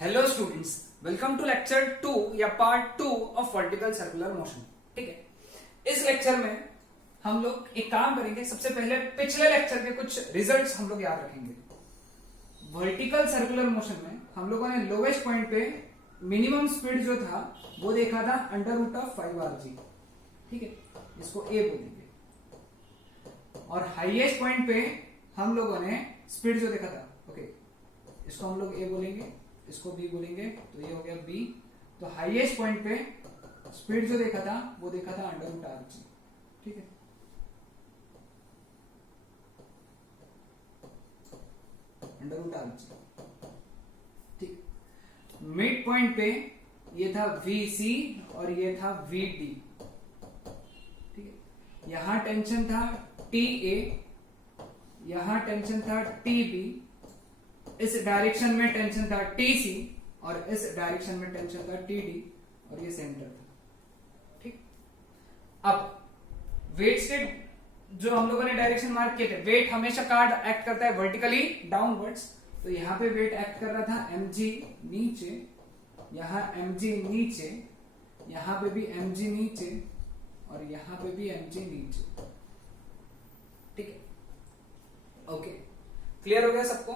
Hello students, welcome to lecture 2 या part 2 of vertical circular motion. ठीक है, इस लेक्चर में हम लोग एक काम करेंगे। सबसे पहले पिछले लेक्चर के कुछ रिजल्ट्स हम लोग याद रखेंगे। वर्टिकल सर्कुलर मोशन में हम लोगों ने लोवेस्ट पॉइंट पे मिनिमम स्पीड जो था वो देखा था √5 rg। ठीक है, इसको ए बोलेंगे। और हाईएस्ट पॉइंट पे हम लोगों ने स्पीड जो देखा था, ओके, इसको हम लोग ए बोलेंगे, इसको बी बोलेंगे, तो ये हो गया बी। तो हाईएस्ट पॉइंट पे स्पीड जो देखा था वो देखा था √rg। ठीक है, √rg। ठीक, मिड पॉइंट पे ये था vc और ये था vd। ठीक है, यहां टेंशन था ta, यहां टेंशन था tb, इस डायरेक्शन में टेंशन था TC और इस डायरेक्शन में टेंशन था TD और ये सेंटर था। ठीक, अब वेट से जो हम लोगों ने डायरेक्शन मार्क किए थे, वेट हमेशा कार्ड एक्ट करता है वर्टिकली डाउनवर्ड्स। तो यहां पे वेट एक्ट कर रहा था mg नीचे, यहां mg नीचे, यहां पे भी mg नीचे और यहां पे भी mg नीचे। ठीक है, ओके, क्लियर हो गया सबको?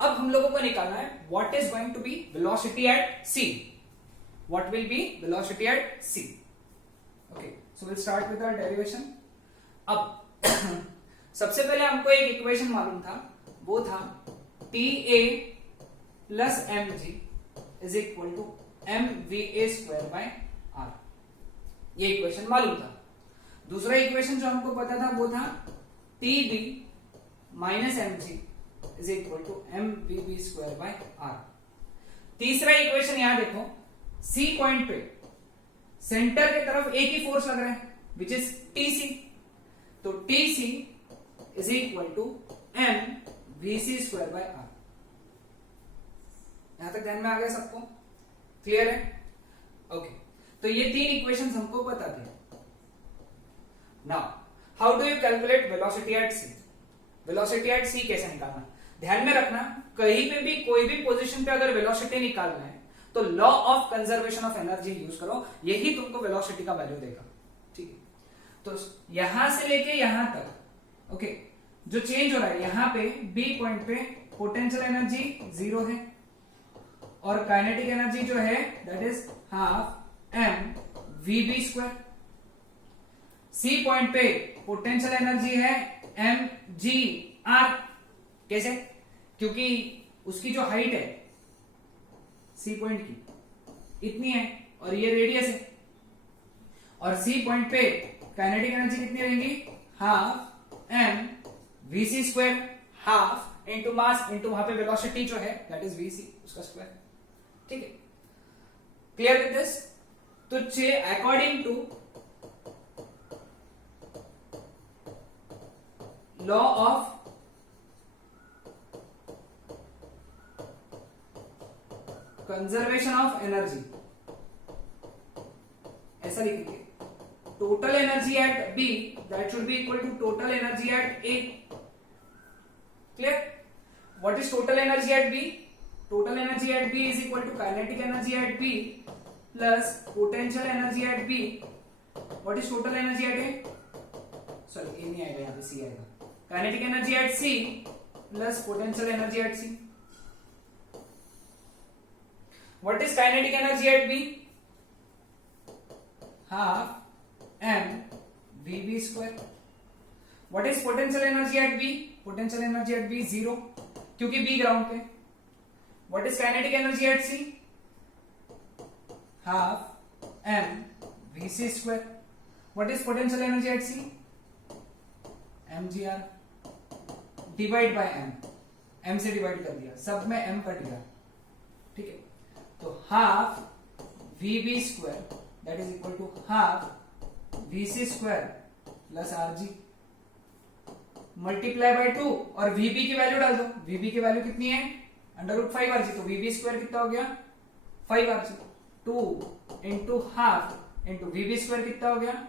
अब हम लोगों को निकालना है what is going to be velocity at C. What will be velocity at C? Okay, so will start with our derivation. अब सबसे पहले हमको एक इक्वेशन मालूम था, वो था TA plus mg is equal to mva²/r। ये इक्वेशन मालूम था। दूसरा इक्वेशन जो हमको पता था वो था TB minus mg is equal to mvb²/r। तीसरा इक्वेशन यहां देखो, सी पॉइंट पे सेंटर की तरफ एक ही फोर्स लग रहा है विच इज TC। तो TC is equal to mvc²/r। यहां तक ध्यान में आ गया सबको? क्लियर है? ओके, तो ये तीन इक्वेशंस हमको पता थे। Now how do you calculate velocity at C? Velocity at C कैसे निकालना? ध्यान में रखना, कहीं पे भी कोई भी पोजीशन पे अगर वेलोसिटी निकालना है तो law of conservation of energy use करो, यही तुमको वेलोसिटी का वैल्यू देगा। ठीक है, तो यहां से लेके यहां तक, ओके, जो चेंज हो रहा है यहां पे बी पॉइंट पे पोटेंशियल एनर्जी 0 है और काइनेटिक एनर्जी जो है that is half mvb²। C point पे पोटेंशियल एनर्जी है mgr। कैसे? क्योंकि उसकी जो हाइट है सी पॉइंट की इतनी है और ये रेडियस है, और सी पॉइंट पे काइनेटिक एनर्जी कितनी रहेगी? Half mvc², half into mass into वहां पे वेलोसिटी जो है दैट इज vc, उसका स्क्वायर। ठीक है, क्लियर विद दिस? तो according to law of conservation of energy, ऐसा लिखेंगे, total energy at B that should be equal to total energy at A. Clear? What is total energy at B? Total energy at B is equal to kinetic energy at B plus potential energy at B. What is total energy at A? Sorry, A नहीं आएगा, यहां पे C आएगा। Kinetic energy at C plus potential energy at C. What is kinetic energy at B? Half mvb²। What is potential energy at B? Potential energy at B 0, क्योंकि B ground पे। What is kinetic energy at C? Half mvc²। What is potential energy at C? mgr divide by m। m से divide कर दिया, सब में m cut गया। ठीक है, तो half vb² that is equal to half vc² plus rg multiply by 2 और vb की वैल्यू डाल दो। vb की वैल्यू कितनी है? √5rg। तो vb² कितना हो गया? 5rg। 2 into half into vb² कितना हो गया?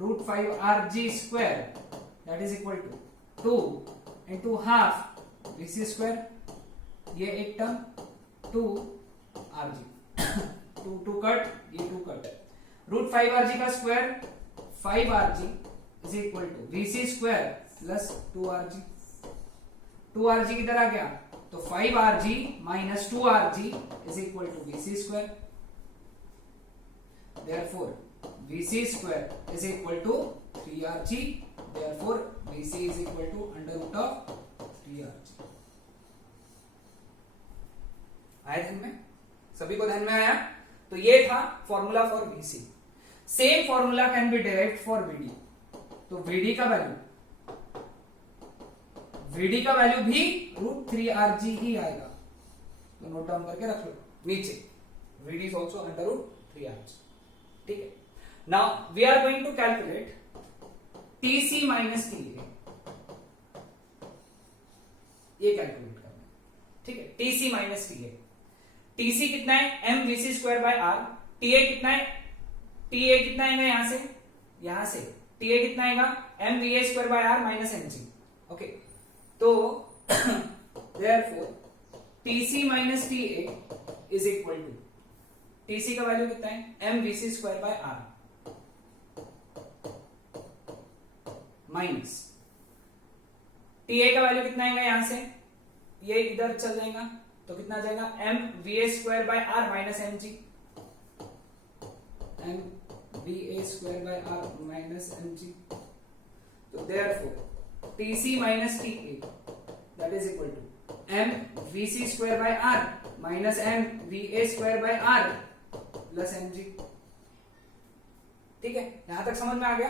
√5rg² that is equal to 2 into half vc², ये एक टर्म 2 RG 2 कट, ये 2 कट, √5RG का square 5RG is equal to VC square plus 2RG। 2RG किधर आ गया, तो 5RG minus 2RG is equal to VC square. Therefore VC square is equal to 3RG, therefore VC is equal to under root of 3RG। आया ध्यान में, सभी को ध्यान में आया? तो ये था formula for VC। Same formula can be derived for VD। तो VD का वैल्यू भी √3RG ही आएगा, तो नोट डाउन करके रख लो नीचे, VD is also under √3RG। ठीक है, now we are going to calculate TC minus TA, ये कैलकुलेट करना है। ठीक है, TC माइनस TA, TC कितना है mVC square by R, TA कितना है, TA कितना आएगा यहां से TA कितना आएगा mVA square by R minus mg। Okay, तो therefore TC minus TA is equal to, TC का वैल्यू कितना है mVC square by R minus TA का वैल्यू कितना आएगा यहां से, ये इधर चल जाएगा तो कितना आ जाएगा mVA square by R minus mg, mVA square by R minus mg। तो therefore TC minus TA that is equal to mVC square by R minus mVA square by R plus mg। ठीक है, यहां तक समझ में आ गया?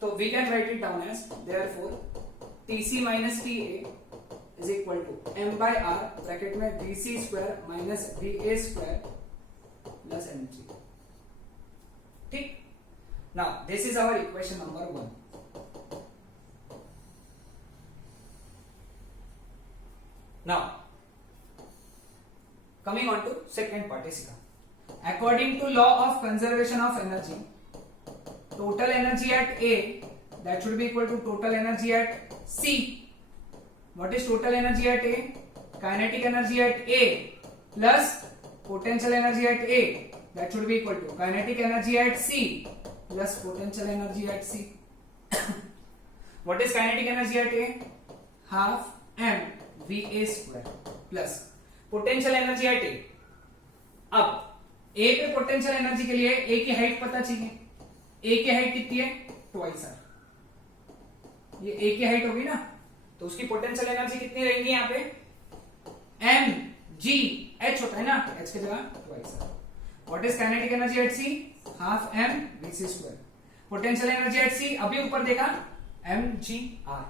तो we can write it down as therefore TC minus TA is equal to m by r bracket में VC square minus VA square plus mg। ठीक, now this is our equation number 1। Now coming on to second part इसका, according to law of conservation of energy, total energy at A that should be equal to total energy at C. What is total energy at A? Kinetic energy at A plus potential energy at A that should be equal to kinetic energy at C plus potential energy at C. What is kinetic energy at A? Half m VA square plus potential energy at A. अब A पे potential energy के लिए A की height पता चाहिए, A की height कितनी है ट्वाइस R, ये A की हाइट होगी ना, तो उसकी पोटेंशियल एनर्जी कितनी रहेगी यहाँ पे mg, h होता है ना, h की जगह twice R। What is kinetic energy eight C? Half m VC square. Potential energy eight C अभी ऊपर देखा mgr,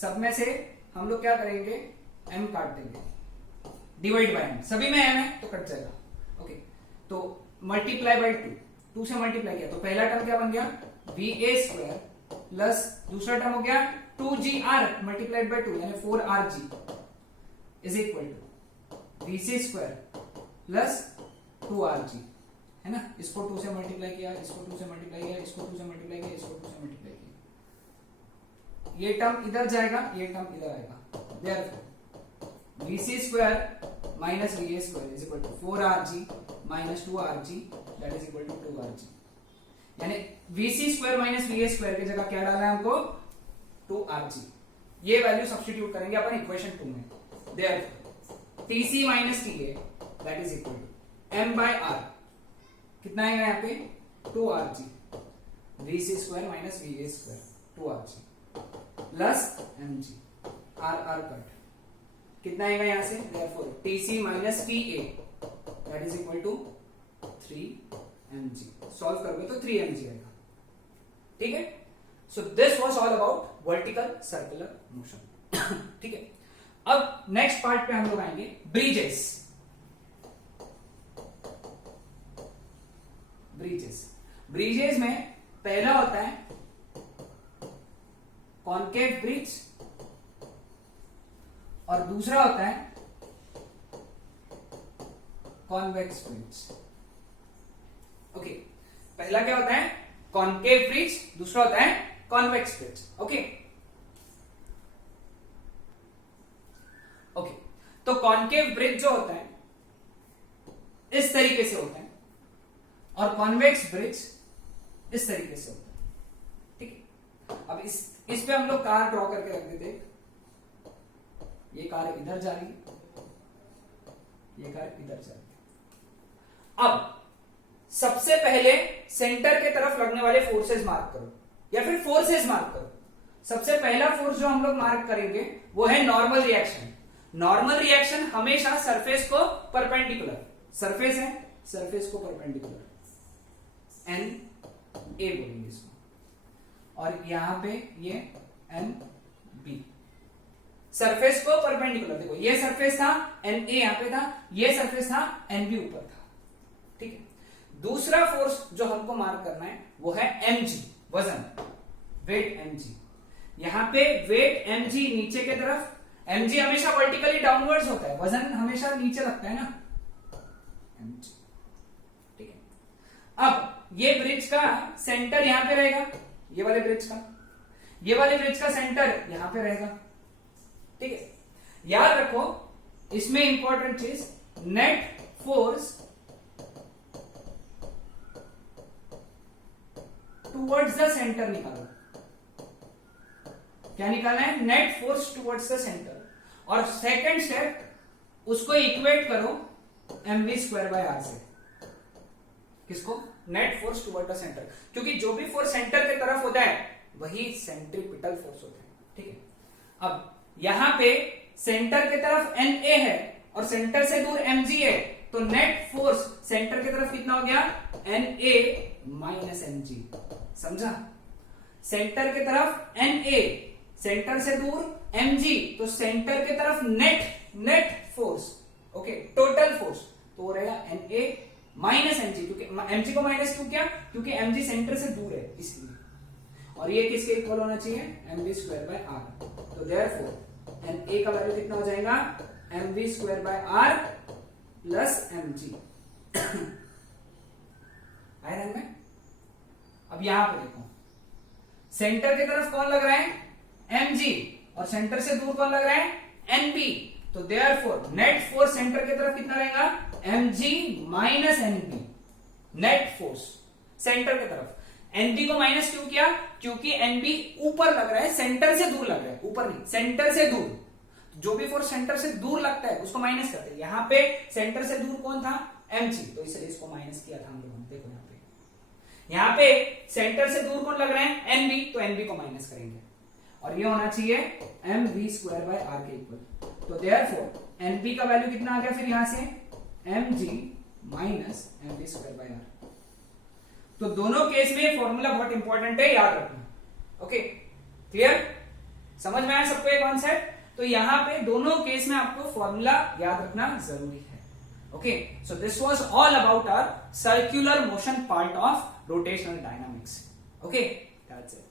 सब में से हम लोग क्या करेंगे m काट देंगे, डिवाइड बाय m, सभी में m है तो कट जाएगा। ओके, तो मल्टीप्लाई बाय 2 से मल्टीप्लाई किया तो पहला टर्म क्या बन गया VA स्क्वायर प्लस दूसरा टर्म हो गया 2GR मल्टीप्लाइड बाय 2 यानी 4RG is equal to VC square plus 2RG, है ना। इसको 2 से मल्टीप्लाई किया, इसको 2 से मल्टीप्लाई किया, इसको 2 से मल्टीप्लाई किया, इसको 2 से मल्टीप्लाई किया, ये टर्म इधर जाएगा, ये टर्म इधर आएगा। Therefore VC square minus VA square is equal to 4RG minus 2RG that is equal to 2RG, यानी VC square minus VA square की जगह क्या डालना है हमको 2RG। ये वैल्यू सब्स्टिट्यूट करेंगे अपन इक्वेशन 2 में। Therefore TC minus TA that is equal to m by r, कितना आएगा यहाँ पे 2RG, VC square minus VA square 2RG plus mg, r cut, कितना आएगा यहां से therefore TC minus TA that is equal to 3mg। Solve करोगे तो 3mg आएगा। ठीक है, so this was all about vertical circular motion. ठीक है, अब नेक्स्ट पार्ट पे हम लोग आएंगे ब्रिजेस। ब्रिजेस में पहला होता है कॉन्केव ब्रिज और दूसरा होता है कॉन्वेक्स ब्रिज। ओके, पहला क्या होता है कॉन्केव ब्रिज, दूसरा होता है कॉन्वेक्स ब्रिज। ओके, तो कॉन्केव ब्रिज जो होता है इस तरीके से होता है और कॉन्वेक्स ब्रिज इस तरीके से होता है, ठीक है। अब इस पे हम लोग कार ड्रॉ करके रख देते हैं, ये कार इधर जा रही है, ये कार इधर जा रही है। अब सबसे पहले सेंटर के तरफ लगने वाले फोर्सेस मार्क करो या फिर फोर्सेस मार्क करो। सबसे पहला फोर्स जो हम लोग मार्क करेंगे वो है नॉर्मल रिएक्शन। नॉर्मल रिएक्शन हमेशा सरफेस को परपेंडिकुलर, सरफेस है, सरफेस को परपेंडिकुलर एन ए बोलेंगे इसको, और यहां पे ये एन बी, सरफेस को परपेंडिकुलर। देखो ये सरफेस था, एन ए यहां पे था, ये सरफेस था, एन बी ऊपर था, ठीक है। दूसरा फोर्स जो हमको मार्क करना है वो है mg, वजन, वेट mg। यहां पे वेट mg नीचे के तरफ, mg हमेशा वर्टिकली डाउनवर्ड्स होता है, वजन हमेशा नीचे लगता है ना, mg, ठीक है। अब ये ब्रिज का सेंटर यहां पे रहेगा, ये वाले ब्रिज का सेंटर यहां पे रहेगा, ठीक है। याद रखो इसमें इंपॉर्टेंट चीज, net force towards the centre निकालो। क्या निकालना है? Net force towards the centre. और सेकंड स्टेप, उसको इक्वेट करो mv²/r से। किसको? Net force toward the centre, क्योंकि जो भी फोर्स सेंटर के तरफ होता है वही सेंट्रीपिटल फोर्स होता है, ठीक है। अब यहां पे सेंटर की तरफ Na है और सेंटर से दूर mg है, तो नेट फोर्स सेंटर की तरफ कितना हो गया? Na -mg, समझा? सेंटर की तरफ Na, सेंटर से दूर mg, तो सेंटर की तरफ net force, okay, total force तो वो रहेगा Na -mg, क्योंकि mg को माइनस क्यों किया? क्योंकि mg सेंटर से दूर है इसलिए। और ये किसके इक्वल होना चाहिए? mv²/r। तो देयरफॉर Na का वैल्यू कितना हो जाएगा? mv²/r plus mg। आया ध्यान में? अब यहां पे देखो, सेंटर की तरफ कौन लग रहा है? mg, और सेंटर से दूर कौन लग रहा है? nb। तो देयरफॉर नेट फोर्स सेंटर की तरफ कितना रहेगा? mg - nb, net force centre की तरफ। nb को माइनस क्यों किया? क्योंकि nb ऊपर लग रहा है, सेंटर से दूर लग रहा है, ऊपर नहीं, सेंटर से दूर। जो भी फोर्स सेंटर से दूर लगता है उसको माइनस करते हैं। यहां पे सेंटर से दूर कौन था? mg, तो इसलिए इसको माइनस किया था हम लोगों ने। देखो यहां पे सेंटर से दूर कौन लग रहा है? nb, तो nb को माइनस करेंगे और ये होना चाहिए mv²/r के इक्वल। तो देयरफॉर nb का वैल्यू कितना आ गया फिर यहां से? mg - mv²/r। तो दोनों केस में फॉर्मूला बहुत इंपॉर्टेंट है, याद रखना, ओके, क्लियर? समझ में आया सबको ये कॉन्सेप्ट? तो यहां पे दोनों केस में आपको फॉर्मूला याद रखना जरूरी है, okay, so this was all about our circular motion part of rotational dynamics, okay, that's it.